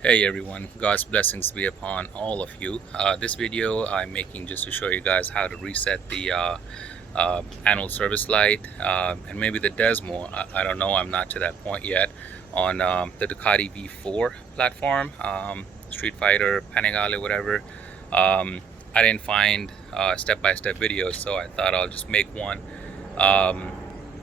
Hey everyone, God's blessings be upon all of you. This video I'm making just to show you guys how to reset the annual service light and maybe the desmo. I don't know, I'm not to that point yet on the Ducati V4 platform, Streetfighter, Panigale, whatever. I didn't find step-by-step videos, so I thought I'll just make one.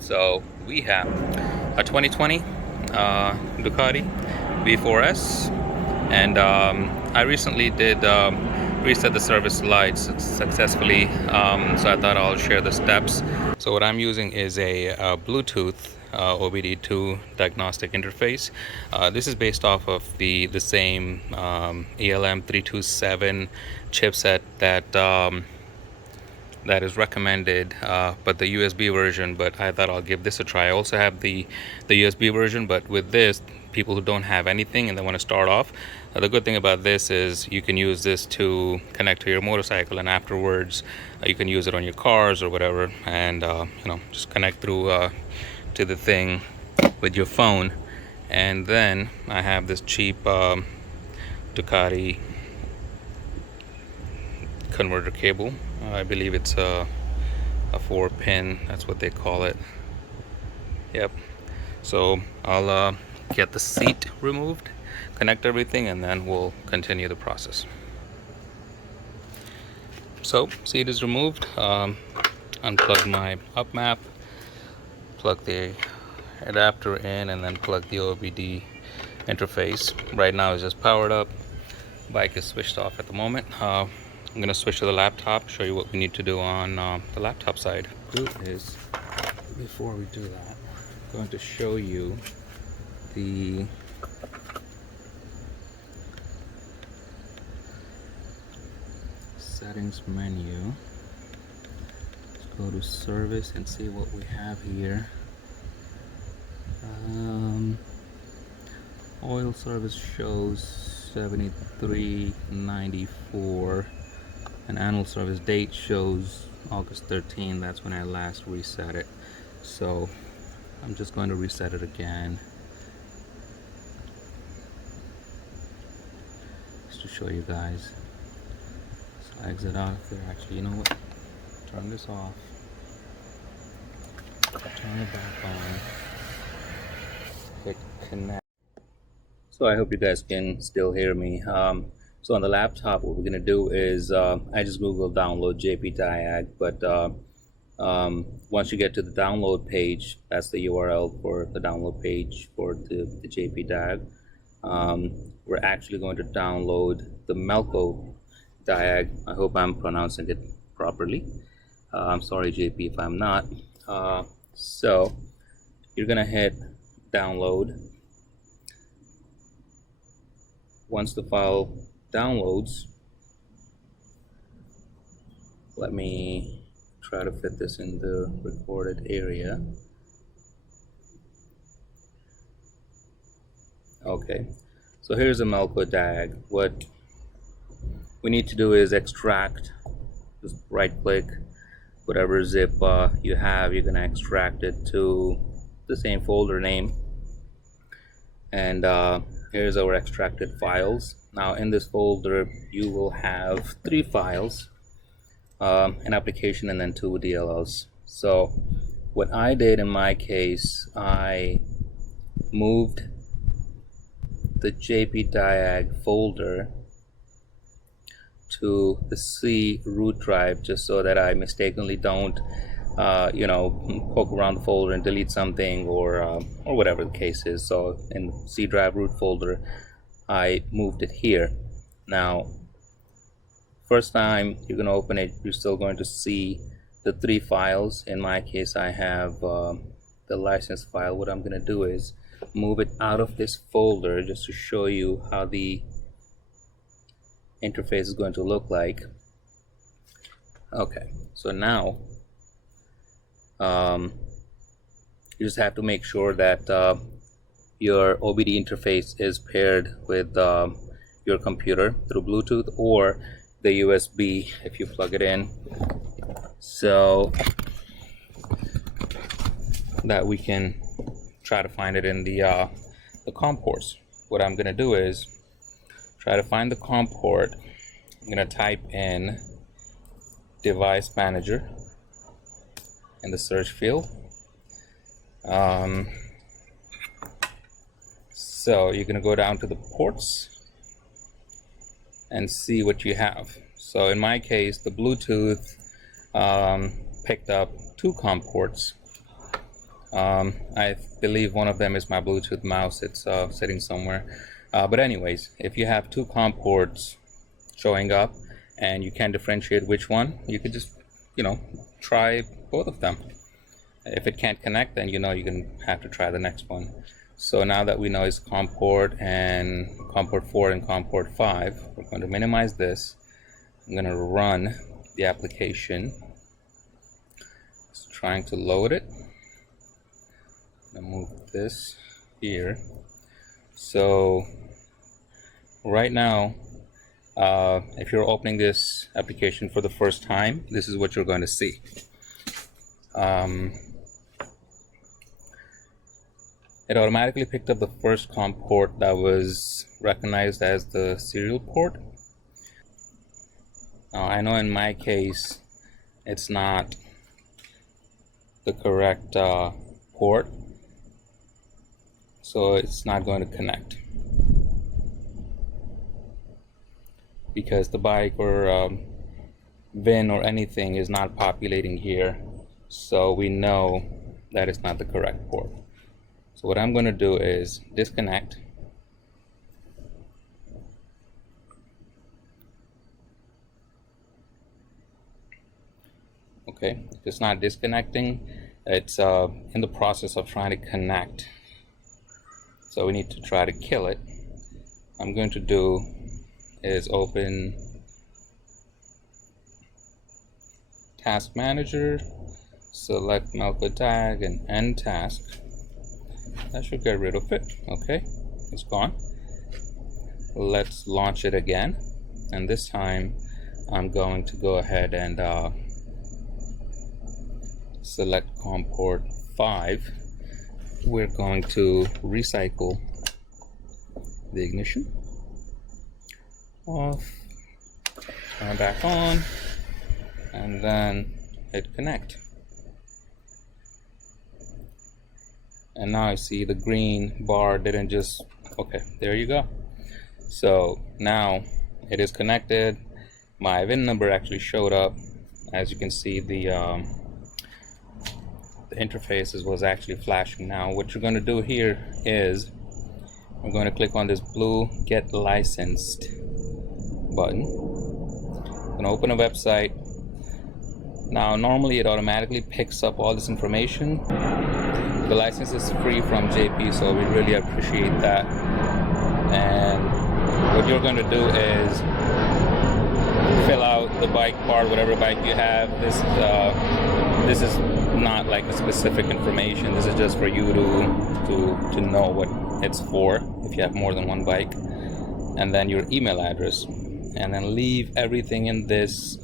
So we have a 2020 Ducati V4S, and I recently did reset the service lights successfully, so I thought I'll share the steps. So what I'm using is a Bluetooth OBD2 diagnostic interface. This is based off of the same ELM327 chipset that is recommended, but the USB version. But I thought I'll give this a try. I also have the USB version, but with this, people who don't have anything and they want to start off, the good thing about this is you can use this to connect to your motorcycle, and afterwards you can use it on your cars or whatever, and just connect through to the thing with your phone. And then I have this cheap Ducati converter cable. I believe it's a 4-pin, that's what they call it. Yep. So I'll get the seat removed, connect everything, and then we'll continue the process. So seat is removed. Unplug my up map, plug the adapter in, and then plug the OBD interface. Right now it's just powered up. Bike is switched off at the moment. I'm going to switch to the laptop, show you what we need to do on the laptop side. Before we do that, I'm going to show you the settings menu. Let's go to service and see what we have here. Oil service shows 73.94, and annual service date shows August 13. That's when I last reset it. So I'm just going to reset it again just to show you guys. So exit out of there. Actually, you know what? Turn this off. Turn it back on. Hit connect. So I hope you guys can still hear me. So on the laptop, what we're gonna do is I just Googled download JPDiag, but once you get to the download page, that's the URL for the download page for the JPDiag. We're actually going to download the MelcoDiag. I hope I'm pronouncing it properly. I'm sorry, JP, if I'm not. So you're gonna hit download. Once the file downloads, let me try to fit this in the recorded area. Okay, so here's a MelcoDiag. What we need to do is extract. Just right click, whatever zip you have, you're gonna extract it to the same folder name. And here's our extracted files. Now in this folder you will have 3 files, an application and then 2 DLLs. So what I did in my case, I moved the JPDiag folder to the C root drive, just so that I mistakenly don't poke around the folder and delete something, or whatever the case is. So in C drive root folder, I moved it here. Now first time you're going to open it, you're still going to see the 3 files. In my case, I have the license file. What I'm going to do is move it out of this folder just to show you how the interface is going to look like. Okay, so now you just have to make sure that your OBD interface is paired with your computer through Bluetooth or the USB if you plug it in, so that we can try to find it in the COM ports. What I'm going to do is try to find the COM port. I'm going to type in device manager in the search field. So you're going to go down to the ports and see what you have. So in my case, the Bluetooth picked up 2 COM ports. I believe one of them is my Bluetooth mouse. It's sitting somewhere. But anyways, if you have 2 COM ports showing up and you can't differentiate which one, you could just, try both of them. If it can't connect, then you're gonna have to try the next one. So now that we know it's COM port and COM port 4 and COM port 5, we're going to minimize this. I'm going to run the application. It's trying to load it. I'm going to move this here. So right now, if you're opening this application for the first time, this is what you're going to see. It automatically picked up the first COM port that was recognized as the serial port. Now I know in my case it's not the correct port, so it's not going to connect because the bike or VIN or anything is not populating here, so we know that it's not the correct port. So what I'm going to do is disconnect. Okay, it's not disconnecting. It's in the process of trying to connect. So we need to try to kill it. What I'm going to do is open Task Manager, select MelcoDiag and end task. That should get rid of it. Okay, it's gone. Let's launch it again, and this time I'm going to go ahead and select COM port 5. We're going to recycle the ignition off, turn back on, and then hit connect. And now I see the green bar didn't just, okay, there you go. So now it is connected. My VIN number actually showed up. As you can see, the interface was actually flashing. Now what you're going to do here is I'm going to click on this blue Get Licensed button. I'm going to open a website. Now normally it automatically picks up all this information. The license is free from JP, so we really appreciate that. And what you're going to do is fill out the bike part, whatever bike you have. This is not like a specific information. This is just for you to know what it's for if you have more than one bike. And then your email address. And then leave everything in this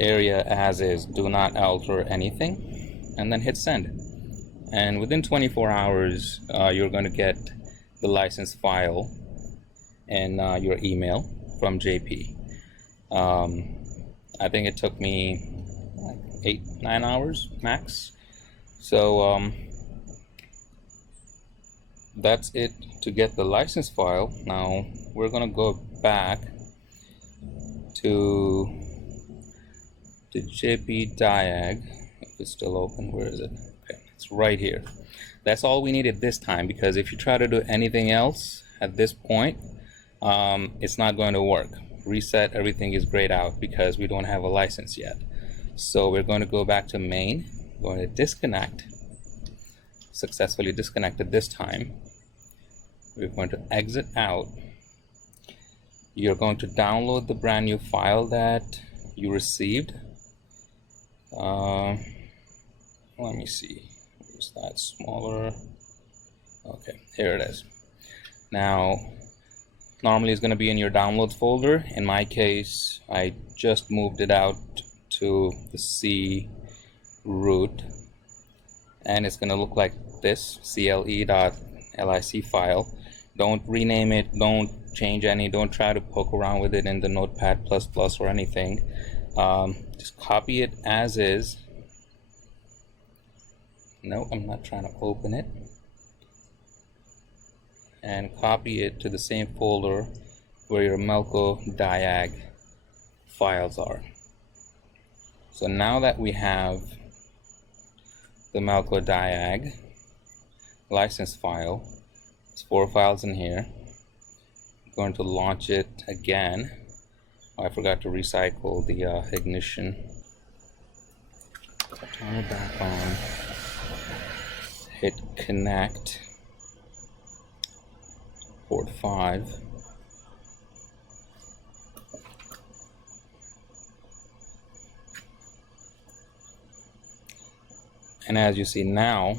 area as is. Do not alter anything. And then hit send. And within 24 hours, you're going to get the license file in your email from JP. I think it took me like 8-9 hours max. So that's it to get the license file. Now we're going to go back to JPDiag. If it's still open, where is it? Okay, it's right here. That's all we needed this time, because if you try to do anything else at this point, it's not going to work. Reset everything is grayed out because we don't have a license yet. So we're going to go back to main, going to disconnect. Successfully disconnected this time. We're going to exit out. You're going to download the brand new file that you received. Let me see. Is that smaller? Okay, here it is. Now, normally it's going to be in your downloads folder. In my case, I just moved it out to the C root, and it's going to look like this, cle.lic file. Don't rename it, don't change any, don't try to poke around with it in the Notepad++ or anything. Just copy it as is. No, I'm not trying to open it. And copy it to the same folder where your MelcoDiag files are. So now that we have the MelcoDiag license file, there's 4 files in here. I'm going to launch it again. I forgot to recycle the ignition. Turn it back on. Hit connect. Port 5. And as you see now,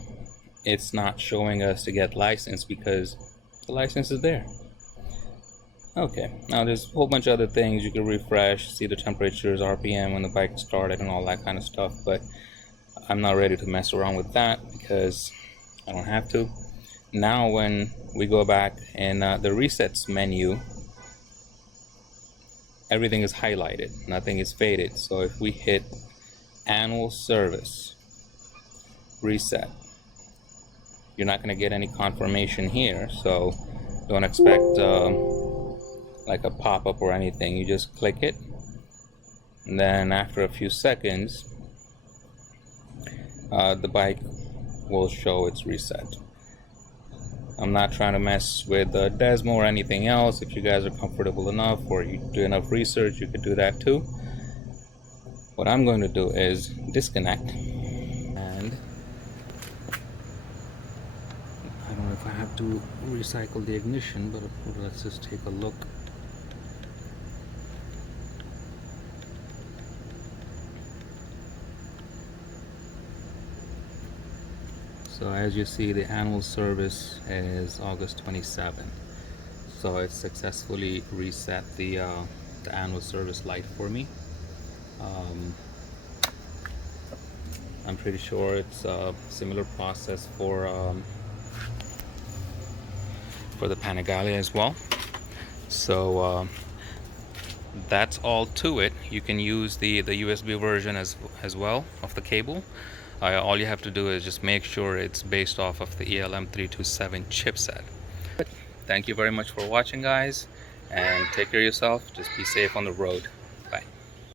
it's not showing us to get license because the license is there. Okay, now there's a whole bunch of other things. You can refresh, see the temperatures, RPM when the bike started and all that kind of stuff, but I'm not ready to mess around with that because I don't have to. Now when we go back in the resets menu, everything is highlighted, nothing is faded. So if we hit annual service reset, you're not going to get any confirmation here, so don't expect like a pop-up or anything. You just click it, and then after a few seconds the bike will show its reset. I'm not trying to mess with desmo or anything else. If you guys are comfortable enough or you do enough research, you could do that too. What I'm going to do is disconnect, and I don't know if I have to recycle the ignition, but let's just take a look. So as you see, the annual service is August 27. So it successfully reset the annual service light for me. I'm pretty sure it's a similar process for the Panigale as well. So that's all to it. You can use the USB version as well of the cable. All you have to do is just make sure it's based off of the ELM327 chipset. Thank you very much for watching, guys, and take care of yourself. Just be safe on the road.